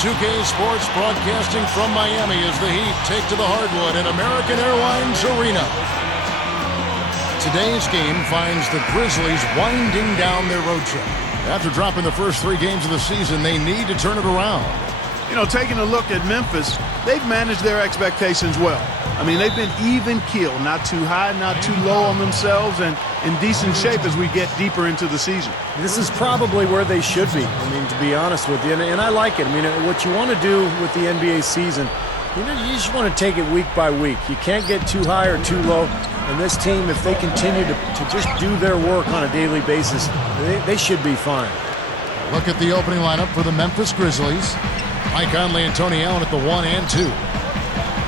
2K Sports broadcasting from Miami as the Heat take to the hardwood at American Airlines Arena. Today's game finds the Grizzlies winding down their road trip. After dropping the first 3 games of the season, they need to turn it around. You know, taking a look at Memphis, they've managed their expectations well. I mean, they've been even keel, not too high, not too low on themselves, and in decent shape as we get deeper into the season. This is probably where they should be, I mean, to be honest with you, and I like it. I mean, what you want to do with the NBA season, you just want to take it week by week. You can't get too high or too low, and this team, if they continue to just do their work on a daily basis, they should be fine. Look at the opening lineup for the Memphis Grizzlies. Mike Conley and Tony Allen at the 1 and 2.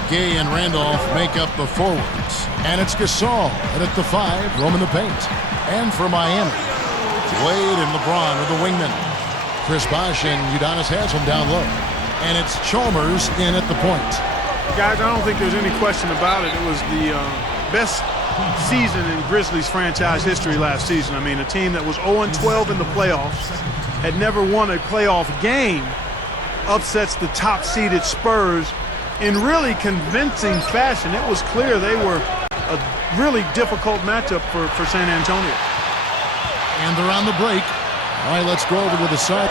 Gay and Randolph make up the forwards. And it's Gasol at the 5, roaming the paint. And for Miami, Wade and LeBron are the wingmen. Chris Bosh and Udonis Haslem down low. And it's Chalmers in at the point. Guys, I don't think there's any question about it. It was the best season in Grizzlies franchise history last season. I mean, a team that was 0-12 in the playoffs, had never won a playoff game, upsets the top-seeded Spurs in really convincing fashion. It was clear they were a really difficult matchup for San Antonio. And they're on the break. All right, let's go over to the side.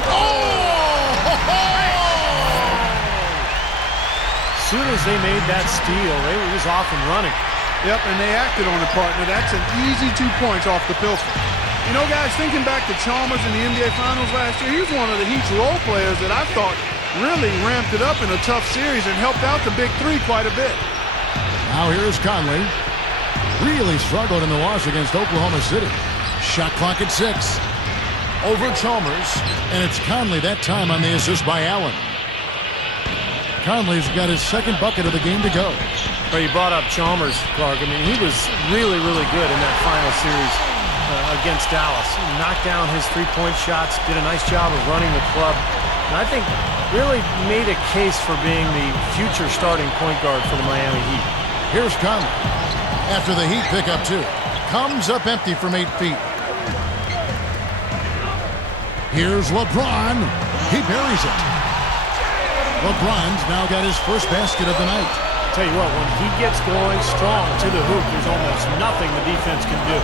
As soon as they made that steal, they were just off and running. Yep, and they acted on it, partner. That's an easy 2 points off the Pilsen. You know, guys, thinking back to Chalmers in the NBA Finals last year, he was one of the Heat's role players that I thought really ramped it up in a tough series and helped out the Big Three quite a bit. Now here's Conley. Really struggled in the loss against Oklahoma City. Shot clock at 6. Over Chalmers, and it's Conley that time on the assist by Allen. Conley's got his second bucket of the game to go. Well, you brought up Chalmers, Clark. I mean, he was really, really good in that final series against Dallas. He knocked down his three-point shots, did a nice job of running the club, and I think really made a case for being the future starting point guard for the Miami Heat. Here's Conley. After the Heat pick up 2. Comes up empty from 8 feet. Here's LeBron. He buries it. LeBron's now got his first basket of the night. Tell you what, when he gets going strong to the hoop, there's almost nothing the defense can do.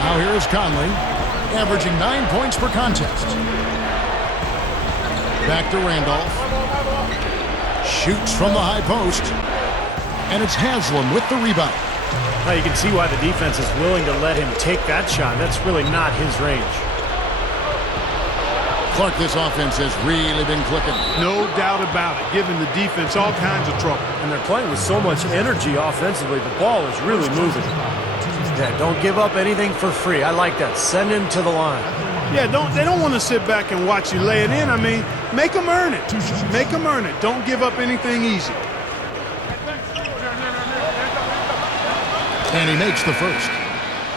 Now here's Conley, averaging 9 points per contest. Back to Randolph. Shoots from the high post. And it's Haslem with the rebound. Now you can see why the defense is willing to let him take that shot. That's really not his range. Clark, this offense has really been clicking. No doubt about it, giving the defense all kinds of trouble. And they're playing with so much energy offensively. The ball is really moving. Yeah, don't give up anything for free. I like that. Send him to the line. Yeah, they don't want to sit back and watch you lay it in. I mean, make them earn it. Make them earn it. Don't give up anything easy. And he makes the first.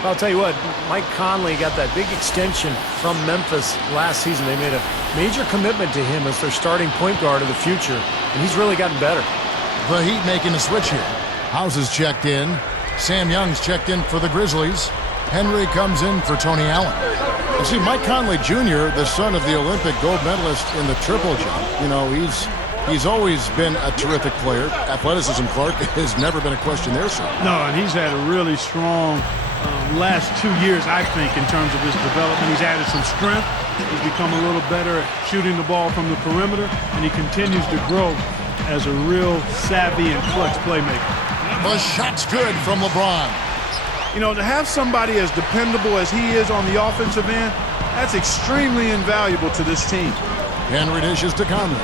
I'll tell you what, Mike Conley got that big extension from Memphis last season. They made a major commitment to him as their starting point guard of the future, and he's really gotten better. The Heat making a switch here. House is checked in. Sam Young's checked in for the Grizzlies. Henry comes in for Tony Allen. You see, Mike Conley Jr., the son of the Olympic gold medalist in the triple jump, you know, he's always been a terrific player. Athleticism, Clark, has never been a question there, sir. No, and he's had a really strong last 2 years, I think, in terms of his development. He's added some strength. He's become a little better at shooting the ball from the perimeter, and he continues to grow as a real savvy and clutch playmaker. The shot's good from LeBron. You know, to have somebody as dependable as he is on the offensive end, that's extremely invaluable to this team. Henry dishes to Conley.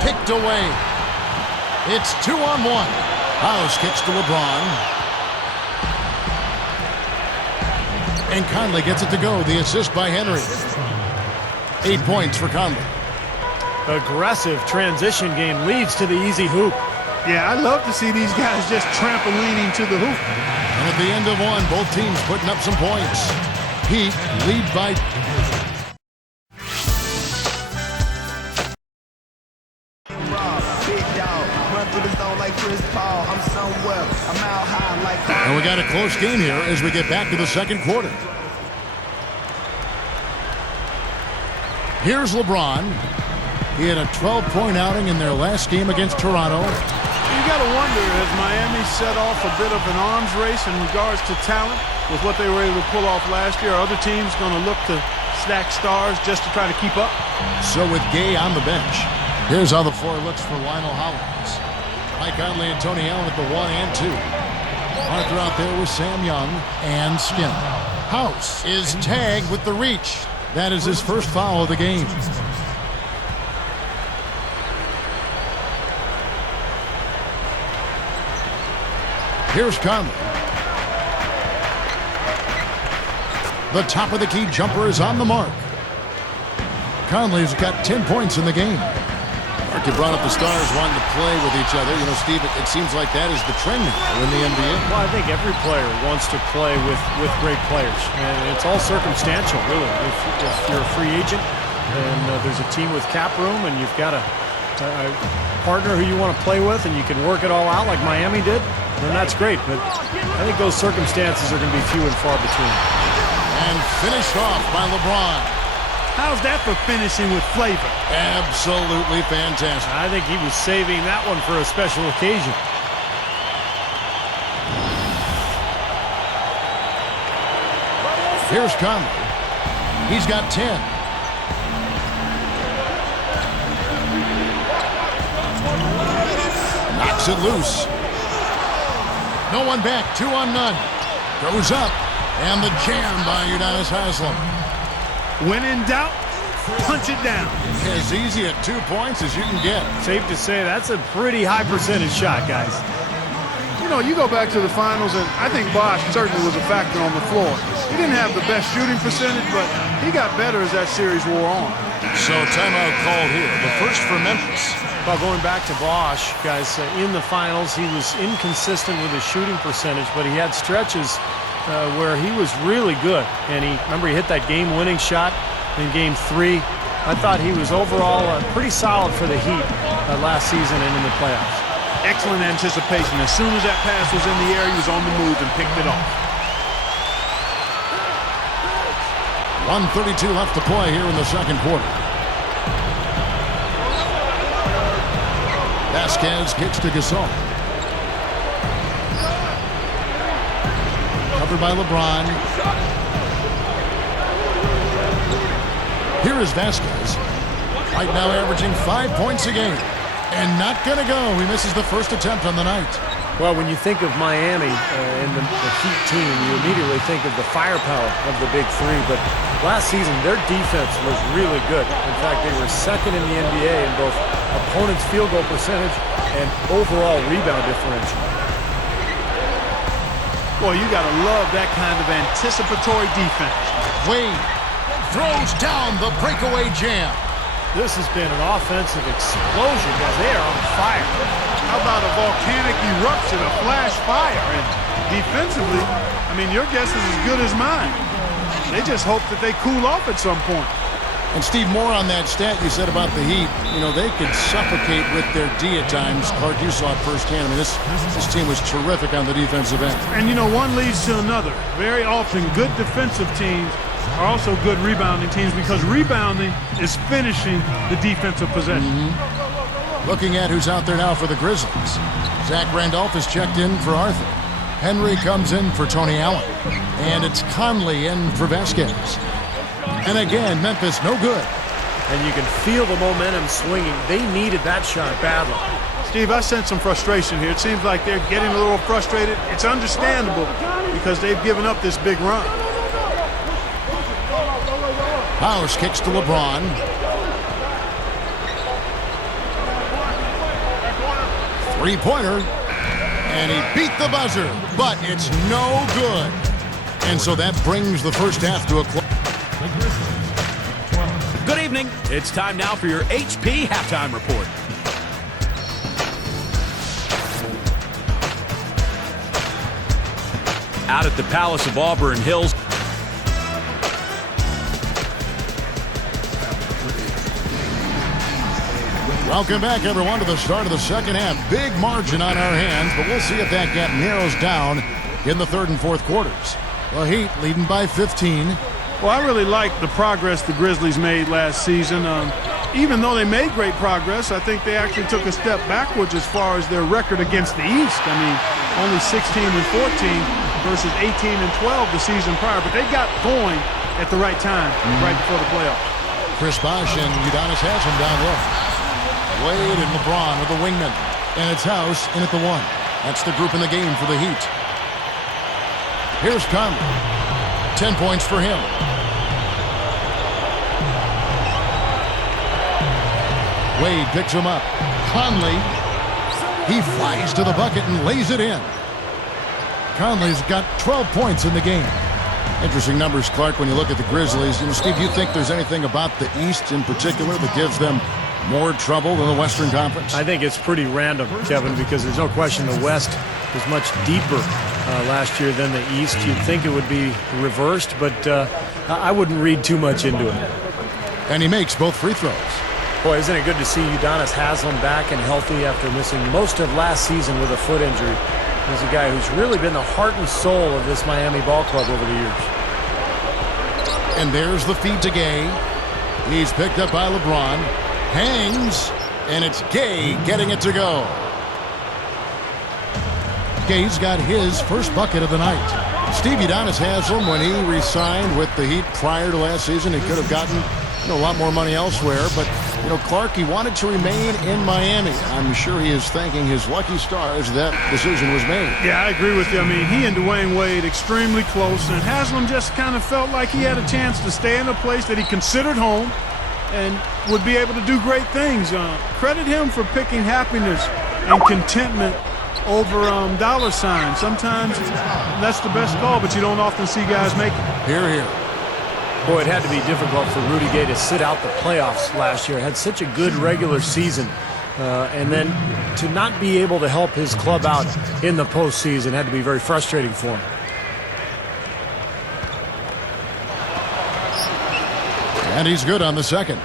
Picked away. It's 2-on-1. House kicks to LeBron. And Conley gets it to go. The assist by Henry. 8 points for Conley. Aggressive transition game leads to the easy hoop. Yeah, I love to see these guys just trampolining to the hoop. And at the end of one, both teams putting up some points. Heat lead by... And we got a close game here as we get back to the second quarter. Here's LeBron. He had a 12-point outing in their last game against Toronto. You got to wonder, has Miami set off a bit of an arms race in regards to talent with what they were able to pull off last year? Are other teams going to look to stack stars just to try to keep up? So with Gay on the bench, here's how the floor looks for Lionel Hollins. Mike Conley and Tony Allen at the 1 and 2. Arthur out there with Sam Young and Skinner. House is tagged with the reach. That is his first foul of the game. Here's Conley. The top of the key jumper is on the mark. Conley's got 10 points in the game. Mark, you brought up the stars wanting to play with each other. You know, Steve, it seems like that is the trend now in the NBA. Well, I think every player wants to play with great players. And it's all circumstantial, really. If you're a free agent and there's a team with cap room and you've got a partner who you want to play with and you can work it all out like Miami did, then that's great. But I think those circumstances are going to be few and far between. And finished off by LeBron. How's that for finishing with flavor? Absolutely fantastic. I think he was saving that one for a special occasion. Here's Conley. He's got 10. Knocks it loose. No one back, 2 on none. Goes up, and the jam by Udonis Haslem. When in doubt, punch it down. As easy at 2 points as you can get. Safe to say that's a pretty high percentage shot, guys. You know, you go back to the finals, and I think Bosh certainly was a factor on the floor. He didn't have the best shooting percentage, but he got better as that series wore on. So timeout called here. The first for Memphis. Well, going back to Bosh, guys, in the finals, he was inconsistent with his shooting percentage, but he had stretches where he was really good. And remember he hit that game-winning shot in Game 3. I thought he was overall pretty solid for the Heat last season and in the playoffs. Excellent anticipation. As soon as that pass was in the air, he was on the move and picked it off. 1:32 left to play here in the second quarter. Vasquez kicks to Sasion. Covered by LeBron. Here is Vasquez. Right now averaging 5 points a game. And not going to go. He misses the first attempt on the night. Well, when you think of Miami and the Heat team, you immediately think of the firepower of the Big Three. But last season, their defense was really good. In fact, they were second in the NBA in both opponent's field goal percentage and overall rebound differential. Boy, you got to love that kind of anticipatory defense. Wade throws down the breakaway jam. This has been an offensive explosion, guys. They are on fire. How about a volcanic eruption, a flash fire? And defensively, I mean, your guess is as good as mine. They just hope that they cool off at some point. And Steve, more on that stat you said about the Heat. You know, they could suffocate with their D at times. Clark, you saw it firsthand. I mean, this team was terrific on the defensive end. And, you know, one leads to another. Very often, good defensive teams are also good rebounding teams because rebounding is finishing the defensive possession. Looking at who's out there now for the Grizzlies. Zach Randolph is checked in for Arthur. Henry comes in for Tony Allen. And it's Conley in for Vasquez. And again, Memphis no good. And you can feel the momentum swinging. They needed that shot badly. Steve, I sense some frustration here. It seems like they're getting a little frustrated. It's understandable because they've given up this big run. House kicks to LeBron. Three-pointer. And he beat the buzzer, but it's no good. And so that brings the first half to a close. Good evening. It's time now for your HP halftime report. Out at the Palace of Auburn Hills. Welcome back, everyone, to the start of the second half. Big margin on our hands, but we'll see if that gap narrows down in the third and fourth quarters. The Heat leading by 15. Well, I really like the progress the Grizzlies made last season. Even though they made great progress, I think they actually took a step backwards as far as their record against the East. I mean, only 16-14 versus 18-12 the season prior, but they got going at the right time, right before the playoffs. Chris Bosh and Udonis Haslem down low. Wade and LeBron are the wingmen. And it's House in at the 1. That's the group in the game for the Heat. Here's Conley. 10 points for him. Wade picks him up. Conley. He flies to the bucket and lays it in. Conley's got 12 points in the game. Interesting numbers, Clark, when you look at the Grizzlies. Steve, you think there's anything about the East in particular that gives them more trouble than the Western Conference? I think it's pretty random, Kevin, because there's no question the West was much deeper last year than the East. You'd think it would be reversed, but I wouldn't read too much into it. And he makes both free throws. Boy, isn't it good to see Udonis Haslem back and healthy after missing most of last season with a foot injury. He's a guy who's really been the heart and soul of this Miami ball club over the years. And there's the feed to Gay. He's picked up by LeBron. Hangs, and it's Gay getting it to go. Gay's got his first bucket of the night. Steve Udonis Haslem, when he re-signed with the Heat prior to last season, he could have gotten a lot more money elsewhere, but Clark, he wanted to remain in Miami. I'm sure he is thanking his lucky stars that decision was made. Yeah, I agree with you. I mean, he and Dwayne Wade extremely close, and Haslem just kind of felt like he had a chance to stay in a place that he considered home and would be able to do great things. Credit him for picking happiness and contentment over dollar signs. Sometimes that's the best call, but you don't often see guys make it. Here, here. Boy, it had to be difficult for Rudy Gay to sit out the playoffs last year. Had such a good regular season. And then to not be able to help his club out in the postseason had to be very frustrating for him. And he's good on the second.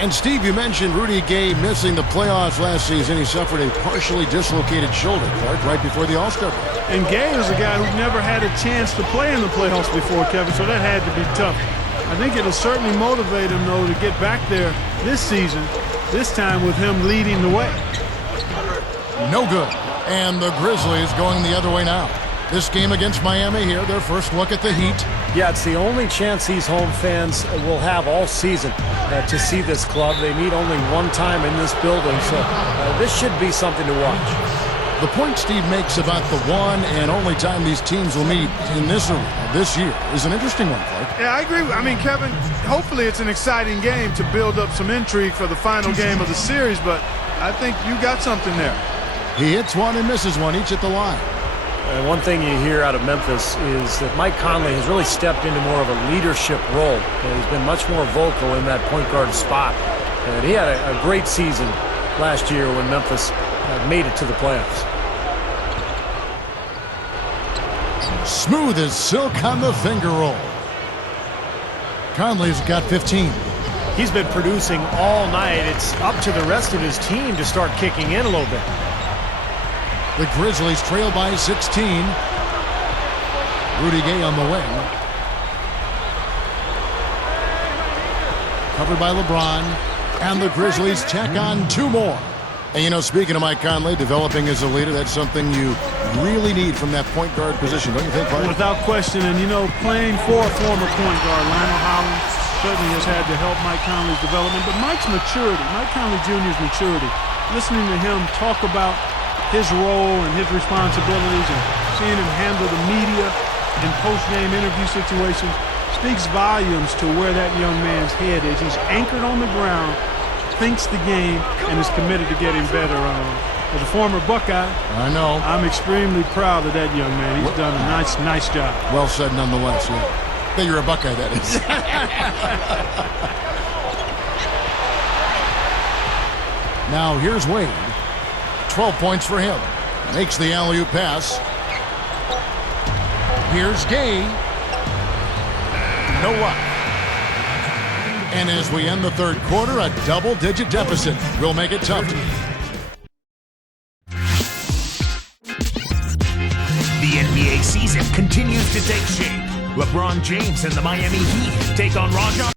And Steve, you mentioned Rudy Gay missing the playoffs last season. He suffered a partially dislocated shoulder, Clark, right before the All-Star break. And Gay was a guy who never had a chance to play in the playoffs before, Kevin, so that had to be tough. I think it'll certainly motivate him, though, to get back there this season, this time with him leading the way. No good. And the Grizzlies going the other way now. This game against Miami here, their first look at the Heat. Yeah, it's the only chance these home fans will have all season to see this club. They meet only one time in this building, so this should be something to watch. The point Steve makes about the one and only time these teams will meet in this arena this year is an interesting one, Clark. Yeah, I agree. I mean, Kevin, hopefully it's an exciting game to build up some intrigue for the final game of the series, but I think you got something there. He hits one and misses one, each at the line. And one thing you hear out of Memphis is that Mike Conley has really stepped into more of a leadership role. He's been much more vocal in that point guard spot. And he had a great season last year when Memphis made it to the playoffs. Smooth as silk on the finger roll. Conley's got 15. He's been producing all night. It's up to the rest of his team to start kicking in a little bit. The Grizzlies trail by 16. Rudy Gay on the wing. Covered by LeBron. And the Grizzlies tack on two more. And speaking of Mike Conley developing as a leader, that's something you really need from that point guard position, don't you think, Clark? Without question. And, playing for a former point guard, Lionel Hollins, certainly has had to help Mike Conley's development. But Mike's maturity, Mike Conley Jr.'s maturity, listening to him talk about his role and his responsibilities and seeing him handle the media in post-game interview situations speaks volumes to where that young man's head is. He's anchored on the ground, thinks the game, and is committed to getting better. As a former Buckeye, I know. I'm extremely proud of that young man. He's done a nice job. Well said nonetheless, yeah. That you're a Buckeye, that is. Now here's Wade. 12 points for him. Makes the alley-oop pass. Here's Gay. No luck. And as we end the third quarter, a double-digit deficit will make it tough. The NBA season continues to take shape. LeBron James and the Miami Heat take on Rajon.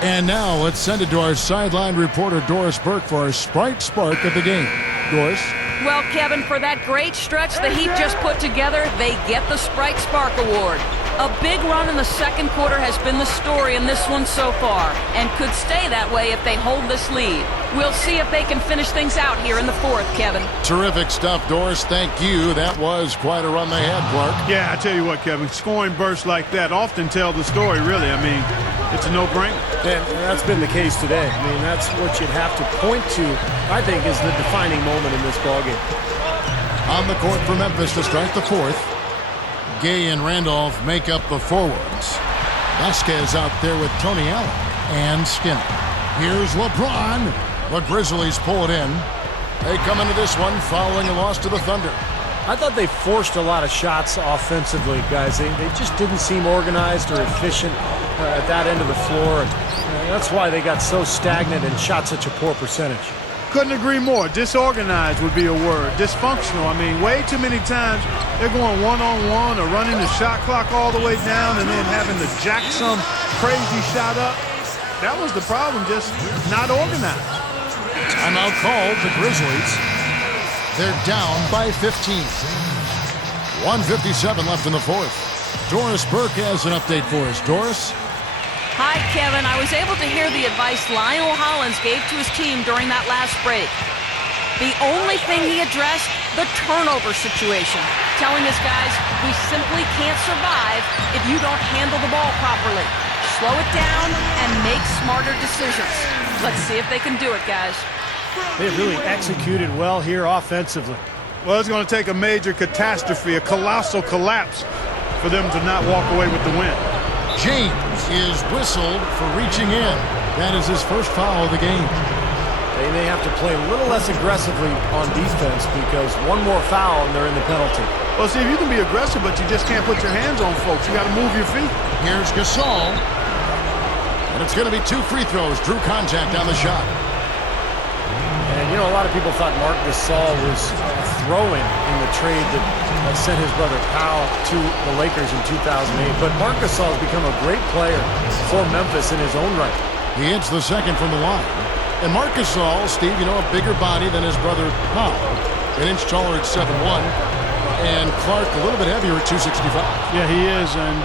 And now let's send it to our sideline reporter Doris Burke for our Sprite Spark of the game. Doris? Well, Kevin, for that great stretch the Heat just put together, they get the Sprite Spark Award. A big run in the second quarter has been the story in this one so far, and could stay that way if they hold this lead. We'll see if they can finish things out here in the fourth, Kevin. Terrific stuff, Doris. Thank you. That was quite a run they had, Clark. Yeah, I tell you what, Kevin, scoring bursts like that often tell the story, really. I mean, it's a no-brainer. And that's been the case today. I mean, that's what you'd have to point to, I think, is the defining moment in this ballgame. On the court for Memphis to start the fourth. Gay and Randolph make up the forwards. Vasquez out there with Tony Allen and Skinner. Here's LeBron. The Grizzlies pull it in. They come into this one following a loss to the Thunder. I thought they forced a lot of shots offensively, guys. They just didn't seem organized or efficient at that end of the floor. And that's why they got so stagnant and shot such a poor percentage. Couldn't agree more. Disorganized would be a word. Dysfunctional. I mean, way too many times they're going one-on-one or running the shot clock all the way down and then having to jack some crazy shot up. That was the problem, just not organized. Timeout called, the Grizzlies. They're down by 15. 1:57 left in the fourth. Doris Burke has an update for us. Doris? Hi, Kevin. I was able to hear the advice Lionel Hollins gave to his team during that last break. The only thing he addressed, the turnover situation. Telling his guys, we simply can't survive if you don't handle the ball properly. Slow it down and make smarter decisions. Let's see if they can do it, guys. They really executed well here offensively. Well, it's going to take a major catastrophe, a colossal collapse for them to not walk away with the win. James is whistled for reaching in. That is his first foul of the game. They may have to play a little less aggressively on defense because one more foul and they're in the penalty. Well, see, if you can be aggressive, but you just can't put your hands on folks. You got to move your feet. Here's Gasol. And it's going to be 2 free throws. Drew contact on the shot. And, you know, a lot of people thought Marc Gasol was throw-in in the trade that sent his brother Powell to the Lakers in 2008. But Marc Gasol has become a great player for Memphis in his own right. He hits the second from the line. And Marc Gasol, Steve, you know, a bigger body than his brother Powell. An inch taller at 7'1". And Clark a little bit heavier at 265. Yeah, he is. And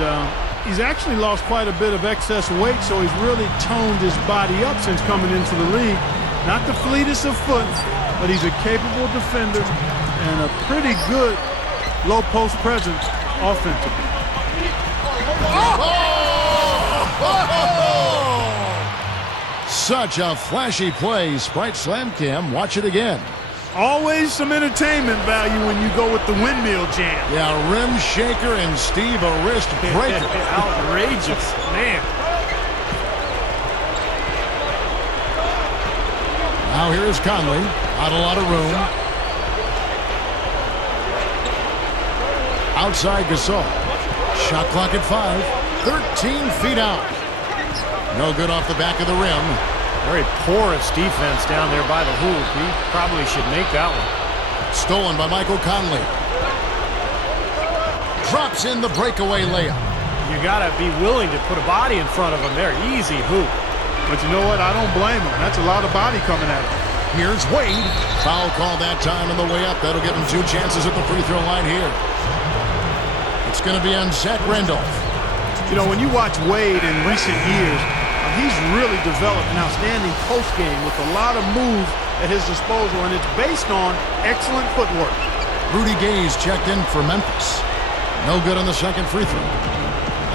he's actually lost quite a bit of excess weight, so he's really toned his body up since coming into the league. Not the fleetest of foot, but he's a capable defender and a pretty good low post presence offensively. Such a flashy play. Sprite Slam Cam. Watch it again. Always some entertainment value when you go with the windmill jam. Yeah, rim shaker and Steve a wrist breaker. Outrageous, man. Now here's Conley. Not a lot of room. Outside Gasol. Shot clock at 5. 13 feet out. No good off the back of the rim. Very porous defense down there by the hoop. He probably should make that one. Stolen by Michael Conley. Drops in the breakaway layup. You got to be willing to put a body in front of him there. Easy hoop. But you know what? I don't blame him. That's a lot of body coming at him. Here's Wade. Foul call that time on the way up. That'll give him 2 chances at the free throw line here. It's going to be on Zach Randolph. You know, when you watch Wade in recent years, he's really developed an outstanding post game with a lot of moves at his disposal, and it's based on excellent footwork. Rudy Gay's checked in for Memphis. No good on the second free throw.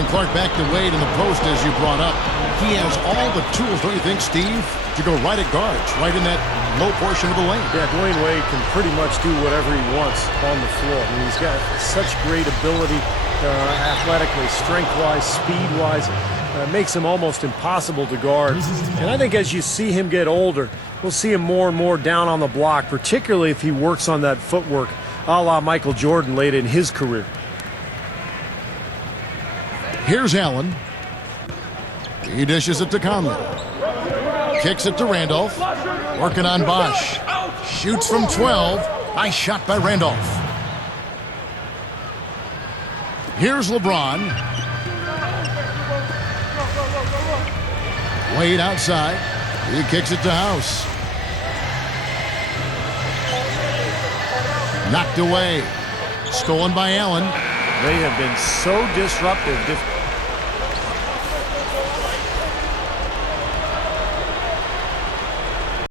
And Clark back to Wade in the post, as you brought up. He has all the tools, don't you think, Steve, to go right at guards, right in that low portion of the lane. Yeah, Dwayne Wade can pretty much do whatever he wants on the floor. I mean, he's got such great ability athletically, strength-wise, speed-wise. Makes him almost impossible to guard. And I think as you see him get older, we'll see him more and more down on the block, particularly if he works on that footwork, a la Michael Jordan late in his career. Here's Allen. He dishes it to Conley. Kicks it to Randolph. Working on Bosch. Shoots from 12. Nice shot by Randolph. Here's LeBron. Wade outside. He kicks it to House. Knocked away. Stolen by Allen. They have been so disruptive